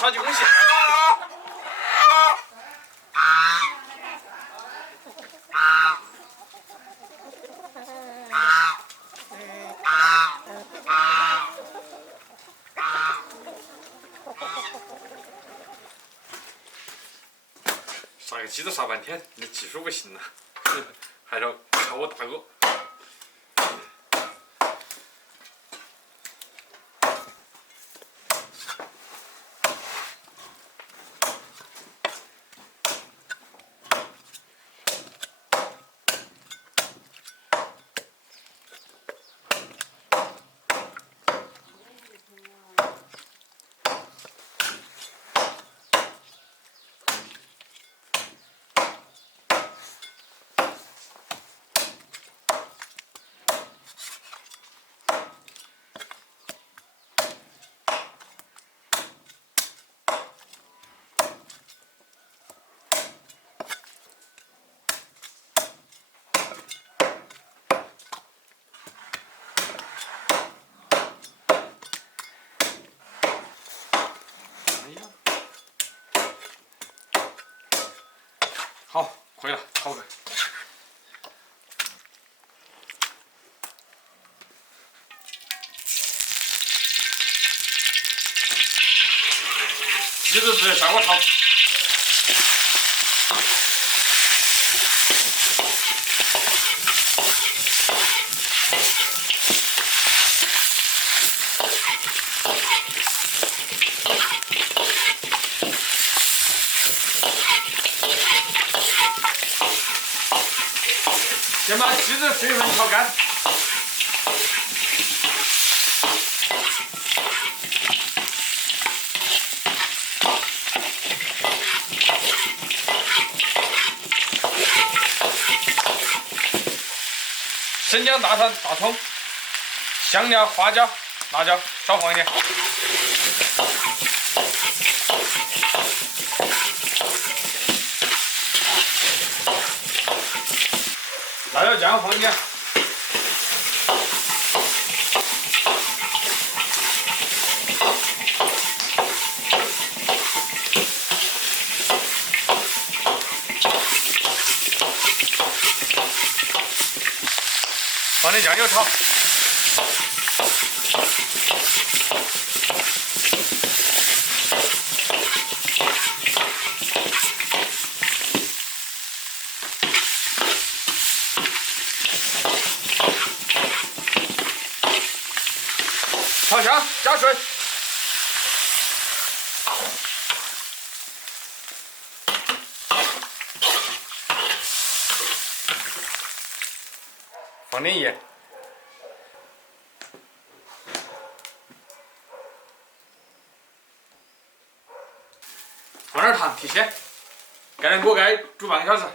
上去恭喜。杀个鸡都杀半天，你技术不行啊，还要靠我大哥。好，可以了，好的。鸡子直接下锅炒。先把鸡子水分炒干。生姜、大蒜、大葱、香料、花椒、辣椒少放一点。辣椒酱放一点。放点酱油炒。炒香，加水。放点盐。放点糖提鲜。盖上锅盖煮半个小时。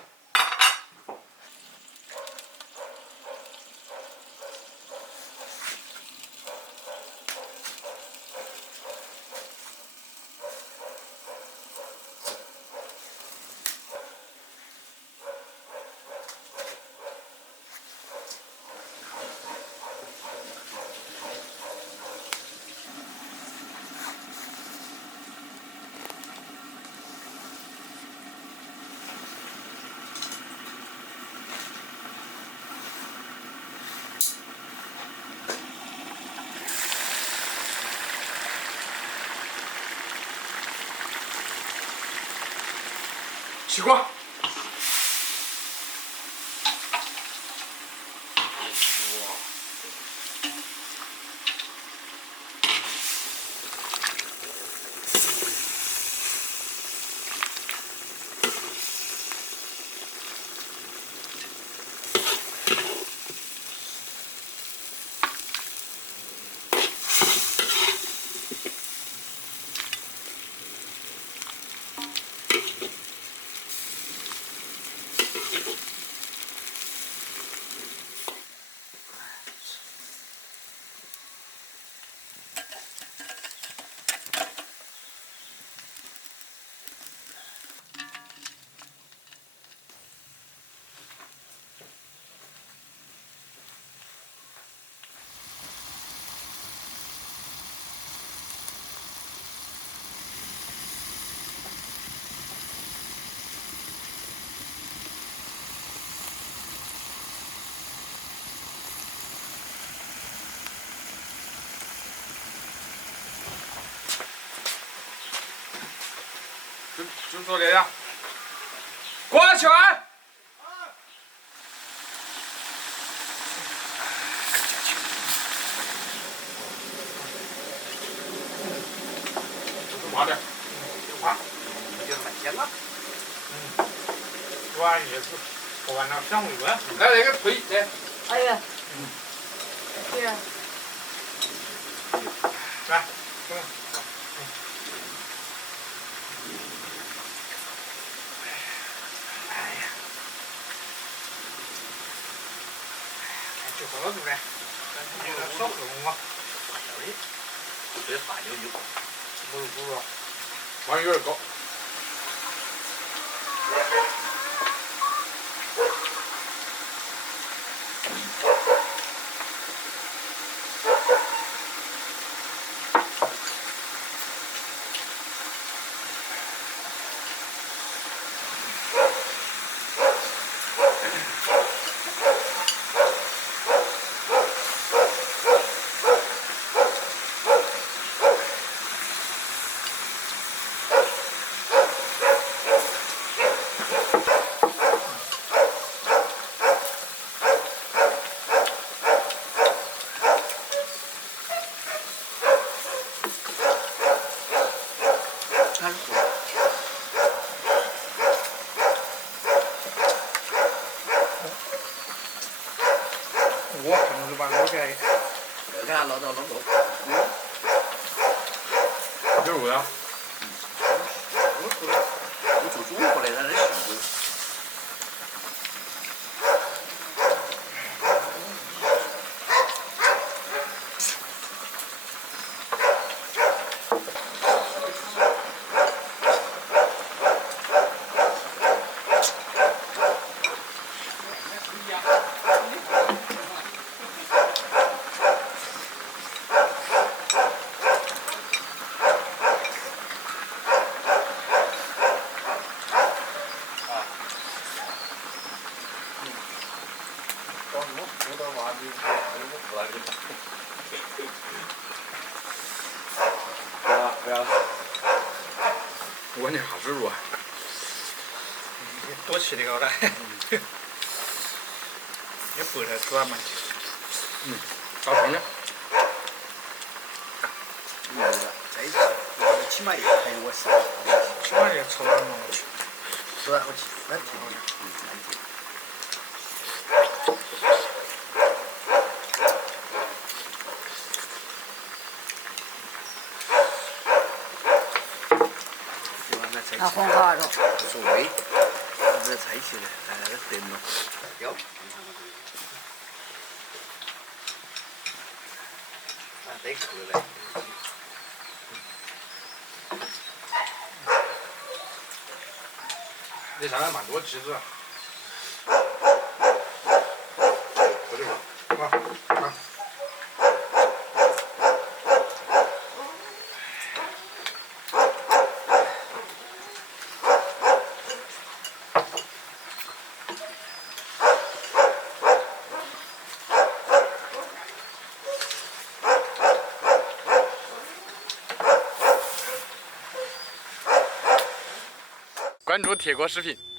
起锅。做的呀。过去啊！慢点，快，就是蛮香啊。完叶子，和完了香味味。来那个推，来。哎呀，对呀，来，就喝住嘞，有点少用啊。大料的，这大油油。不如。往有点高。我平时把我给这个还捞到捞到。有味啊。我做中国的那是幸福。不要。我那啥子路啊？多吃点高了。也不太短嘛。打通了。在一起，我起码也陪我吃好几。起码也抽了嘛。吃好几，那挺好。那红花肉。无所谓，这菜起的，得嘛。要。得扣的来。你上来蛮多鸡子。不对吧？啊。关注铁锅视频。